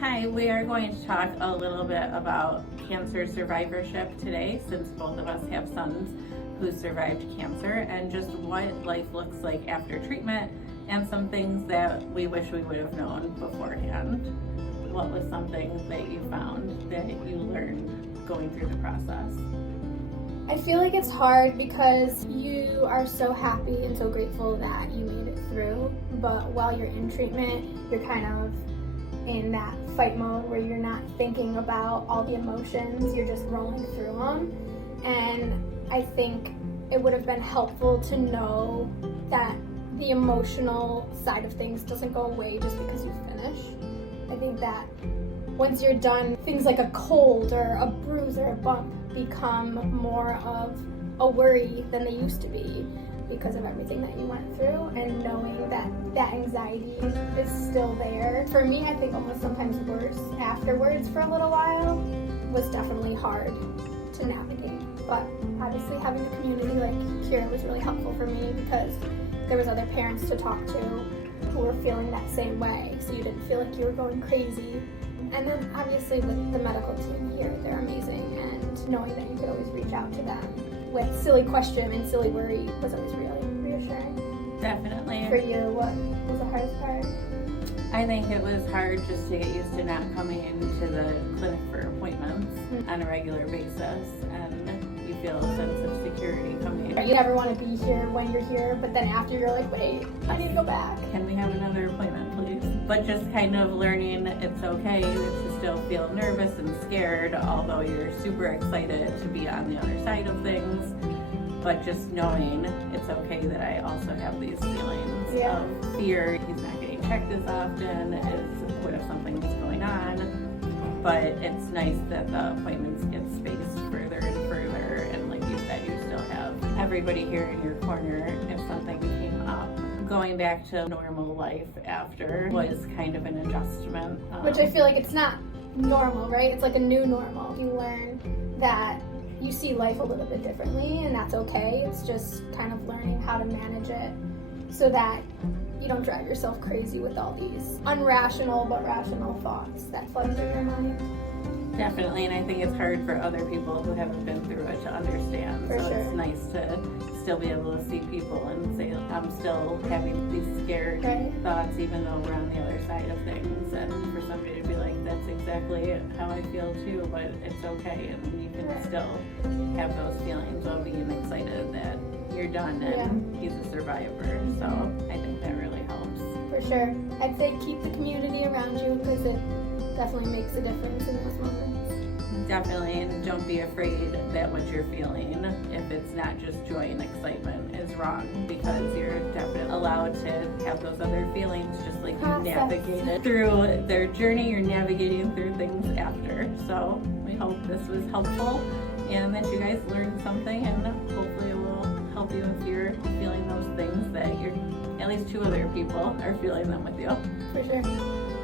Hi, we are going to talk a little bit about cancer survivorship today, since both of us have sons who survived cancer, and just what life looks like after treatment and some things that we wish we would have known beforehand. What was something that you found that you learned going through the process? I feel like it's hard because you are so happy and so grateful that you made it through, but while you're in treatment, you're kind of in that fight mode where you're not thinking about all the emotions, you're just rolling through them. And I think it would have been helpful to know that the emotional side of things doesn't go away just because you finish. I think that once you're done, things like a cold or a bruise or a bump become more of a worry than they used to be because of everything that you went through, and knowing that that anxiety is still there. For me, I think almost sometimes worse afterwards for a little while was definitely hard to navigate. But obviously having a community like C.U.R.E was really helpful for me because there was other parents to talk to who were feeling that same way, so you didn't feel like you were going crazy. And then obviously with the medical team here, they're amazing, and knowing that you could always reach out to them with silly question and silly worry was always really reassuring. Definitely. For you, what was the hardest part? I think it was hard just to get used to not coming into the clinic for appointments on a regular basis, and you feel a sense of security coming in. You never want to be here when you're here, but then after you're like, wait, I need to go back. Can we have another appointment, please? But just kind of learning it's okay to still feel nervous and scared, although you're super excited to be on the other side of things. But just knowing it's okay that I also have these feelings of fear. He's not getting checked as often as what if something's going on. But it's nice that the appointments get spaced further and further. And like you said, you still have everybody here in your corner if something came up. Going back to normal life after was kind of an adjustment. Which I feel like it's not normal, right? It's like a new normal. You learn that you see life a little bit differently, and that's okay. It's just kind of learning how to manage it so that you don't drive yourself crazy with all these unrational but rational thoughts that flood through your mind. Definitely, and I think it's hard for other people who haven't been through it to understand. For so sure. It's nice to still be able to see people and say, I'm still having these scared thoughts even though we're on the other side of things. And for somebody to be like, that's exactly how I feel too, but it's okay. And you can still have those feelings while being excited that you're done and he's a survivor. So I think that really helps. For sure. I'd say keep the community around you because it definitely makes a difference in those moments. Definitely, and don't be afraid that what you're feeling, if it's not just joy and excitement, is wrong, because you're definitely allowed to have those other feelings, just like you navigated through their journey, you're navigating through things after. So we hope this was helpful and that you guys learned something, and hopefully it will help you if you're feeling those things, that you're at least two other people are feeling them with you. For sure.